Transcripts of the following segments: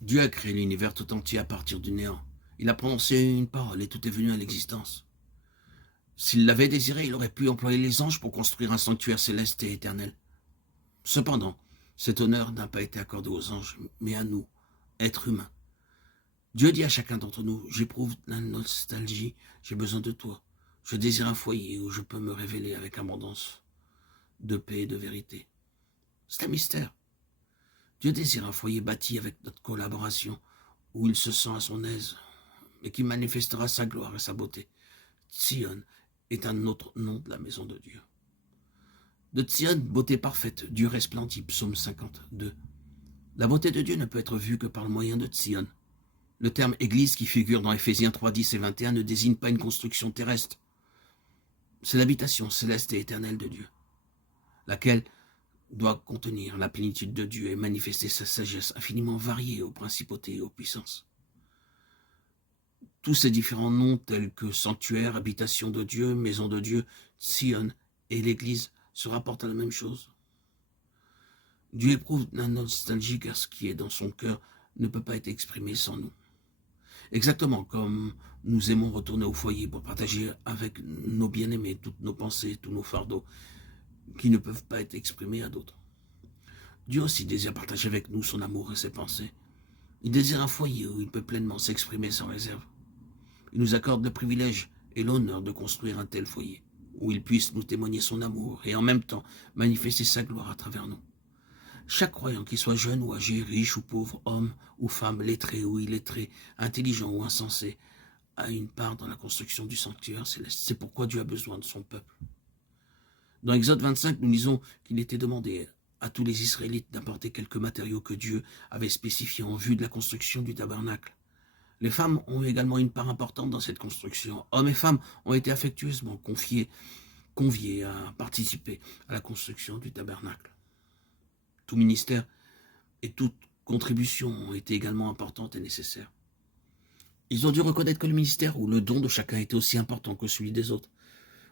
Dieu a créé l'univers tout entier à partir du néant. Il a prononcé une parole et tout est venu à l'existence. S'il l'avait désiré, il aurait pu employer les anges pour construire un sanctuaire céleste et éternel. Cependant, cet honneur n'a pas été accordé aux anges, mais à nous, êtres humains. Dieu dit à chacun d'entre nous, j'éprouve la nostalgie, j'ai besoin de toi. Je désire un foyer où je peux me révéler avec abondance de paix et de vérité. C'est un mystère. Dieu désire un foyer bâti avec notre collaboration, où il se sent à son aise, et qui manifestera sa gloire et sa beauté. Tzion est un autre nom de la maison de Dieu. De Tzion, beauté parfaite, Dieu resplendit, psaume 52. La beauté de Dieu ne peut être vue que par le moyen de Tzion. Le terme église qui figure dans Éphésiens 3, 10 et 21 ne désigne pas une construction terrestre. C'est l'habitation céleste et éternelle de Dieu, laquelle doit contenir la plénitude de Dieu et manifester sa sagesse infiniment variée aux principautés et aux puissances. Tous ces différents noms tels que sanctuaire, habitation de Dieu, maison de Dieu, Sion et l'Église se rapportent à la même chose. Dieu éprouve la nostalgie car ce qui est dans son cœur ne peut pas être exprimé sans nous. Exactement comme nous aimons retourner au foyer pour partager avec nos bien-aimés toutes nos pensées, tous nos fardeaux qui ne peuvent pas être exprimés à d'autres. Dieu aussi désire partager avec nous son amour et ses pensées. Il désire un foyer où il peut pleinement s'exprimer sans réserve. Il nous accorde le privilège et l'honneur de construire un tel foyer, où il puisse nous témoigner son amour et en même temps manifester sa gloire à travers nous. Chaque croyant, qu'il soit jeune ou âgé, riche ou pauvre, homme ou femme, lettré ou illettré, intelligent ou insensé, a une part dans la construction du sanctuaire céleste. C'est pourquoi Dieu a besoin de son peuple. Dans Exode 25, nous lisons qu'il était demandé à tous les Israélites d'apporter quelques matériaux que Dieu avait spécifiés en vue de la construction du tabernacle. Les femmes ont également une part importante dans cette construction. Hommes et femmes ont été affectueusement conviés à participer à la construction du tabernacle. Tout ministère et toute contribution ont été également importantes et nécessaires. Ils ont dû reconnaître que le ministère ou le don de chacun était aussi important que celui des autres.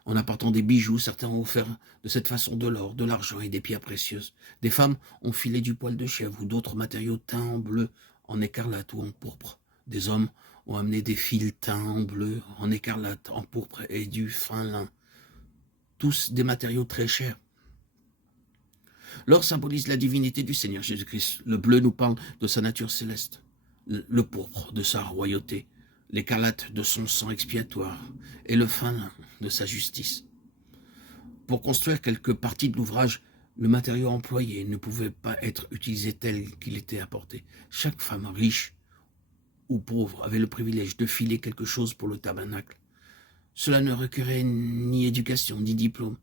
En apportant des bijoux, certains ont offert de cette façon de l'or, de l'argent et des pierres précieuses. Des femmes ont filé du poil de chèvre ou d'autres matériaux teints en bleu, en écarlate ou en pourpre. Des hommes ont amené des fils teints en bleu, en écarlate, en pourpre et du fin lin. Tous des matériaux très chers. L'or symbolise la divinité du Seigneur Jésus-Christ. Le bleu nous parle de sa nature céleste. Le pourpre de sa royauté. L'écarlate de son sang expiatoire. Et le fin lin de sa justice. Pour construire quelques parties de l'ouvrage, le matériau employé ne pouvait pas être utilisé tel qu'il était apporté. Chaque femme riche ou pauvre avait le privilège de filer quelque chose pour le tabernacle. Cela ne requérait ni éducation ni diplôme.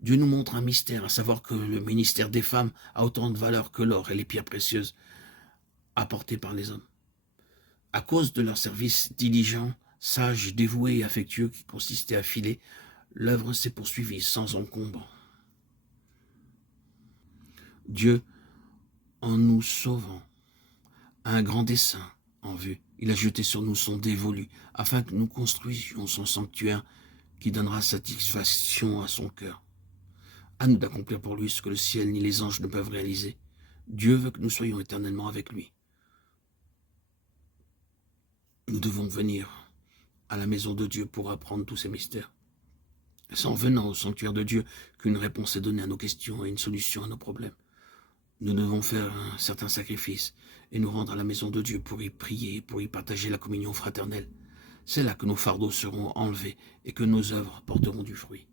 Dieu nous montre un mystère, à savoir que le ministère des femmes a autant de valeur que l'or et les pierres précieuses apportées par les hommes. À cause de leur service diligent, sage, dévoué et affectueux qui consistait à filer, l'œuvre s'est poursuivie sans encombre. Dieu, en nous sauvant, a un grand dessein en vue. Il a jeté sur nous son dévolu, afin que nous construisions son sanctuaire qui donnera satisfaction à son cœur. À nous d'accomplir pour lui ce que le ciel ni les anges ne peuvent réaliser. Dieu veut que nous soyons éternellement avec lui. Nous devons venir à la maison de Dieu pour apprendre tous ces mystères. C'est en venant au sanctuaire de Dieu qu'une réponse est donnée à nos questions et une solution à nos problèmes. Nous devons faire un certain sacrifice et nous rendre à la maison de Dieu pour y prier, pour y partager la communion fraternelle. C'est là que nos fardeaux seront enlevés et que nos œuvres porteront du fruit.